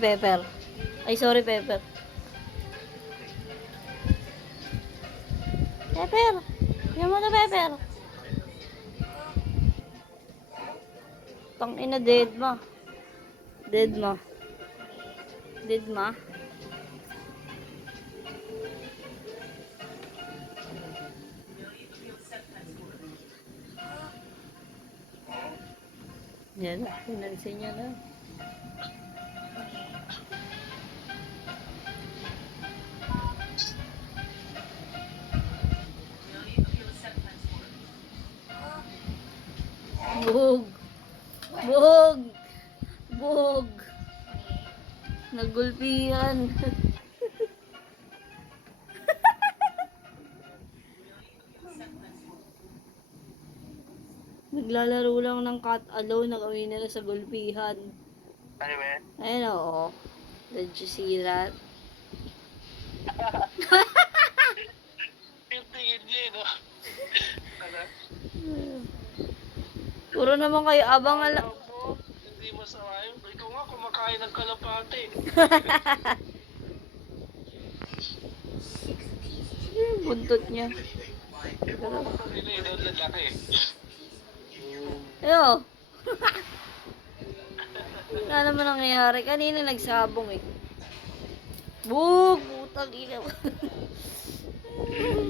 Pepper. Ay, sorry, Pepper. Pepper! Yan mo na, Pepper. Tang ina, dead ma. Dead ma. Dead ma. Yan, pinansin niya na. Buhog. Buhog. Buhog. Nagulpihan. Naglalaro lang ng cat alone, nag-away nila sa gulpihan. Ano ba? Ayun, oo. Did you see that? Yung tingin niya, no? Ano? Puro naman kayo abang ala. Alam mo, hindi masama yun. Ikaw nga kumakain ng kalapate. Buntot niya. Ito mo pa rin eh, daw lalaki. Ayo. Wala naman nangyayari. Kanina nagsabong eh. Bug! Putang ina.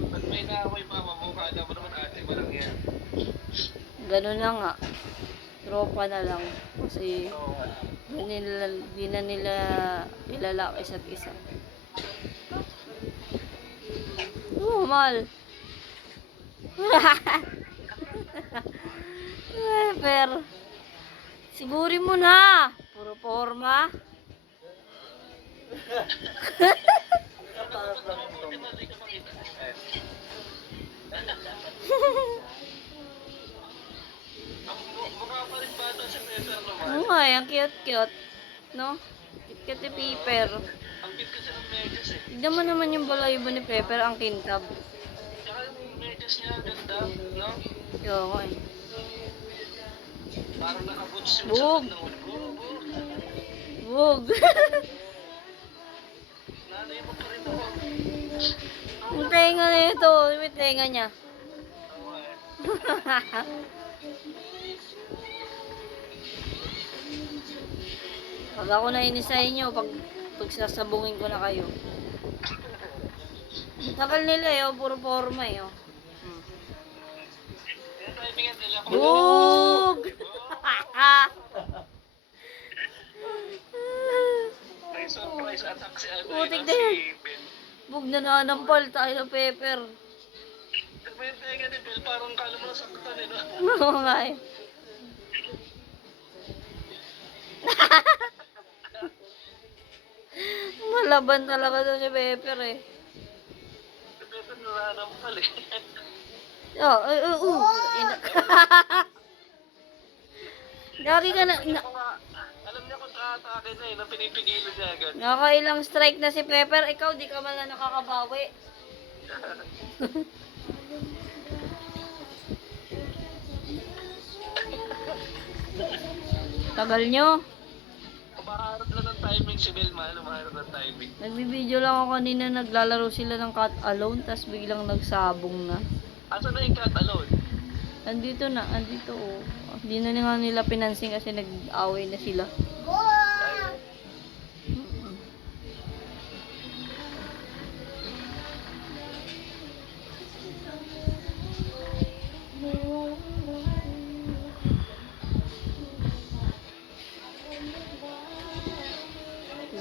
Pag may naaway mama mo, kala mo naman ate mo lang yan. Ganun na nga. Tropa na lang. Kasi Oo nga. di na nila kilala isa't isa. Oh, mal. Pero sigurin mo na. Puro forma. Buti na di ka makita. Mukha pa rin bata si Peter naman. Oo nga, ang cute-cute. No? Cute-cute ni Pepper. Ang cute kasi ng medyas eh. Tignan mo naman yung balayibo ni Pepper, ang kintab. Tsaka yung medyas niya, ganda, no? Oo nga eh. Parang nakaboots yung Bug! sakit ng ulo. Bug! Nanay mo pa rin ako. Yung tenga na ito, yung tenga niya. Oo eh. Pag ako nainis sa inyo, pag sasabungin ko na kayo. Takal nila eh, oh, puro forma eh. Oh. Kaya timingan nila ko. Bug! May surprise attack si ano Putik yun, na yan. si Ben. Bug na nanampal tayo ng Pepper. Diba yung tenga ni Bel, parang kala mo nasaktan eh, no? Oo nga eh. Malaban talaga to si Pepper eh. Si Pepe nananampal eh. Oh, Lagi ka na, Alam niya kung aatake na eh, na pinipigilan niya agad. nakailang strike na si Pepper. Ikaw, di ka man lang nakakabawi. Tagal nyo. Kumaharap lang ng timing si Bel, man. Kumaharap ng timing. Nagbibideo lang ako kanina, naglalaro sila ng cat alone, tas biglang nagsabong na. Asa na yung cat alone? Andito na, andito oh. Hindi na nga nila pinansin kasi nag-away na sila. Mm-mm.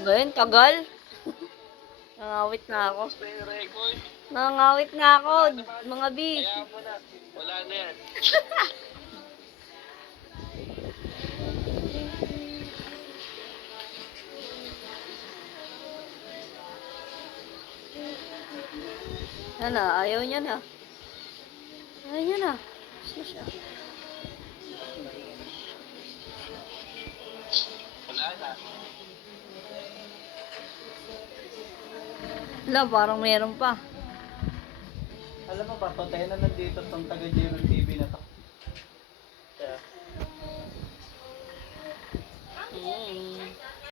Ba yun? Tagal? Nangawit na ako. Tapos na yung record. Nangawit na ako, mga B. Kaya mo na. Wala na yan. Ano, ayaw niya na. Ayaw niya na. Siya. Wala na. Hala, parang meron pa. Alam mo ba, patay na nandito tong taga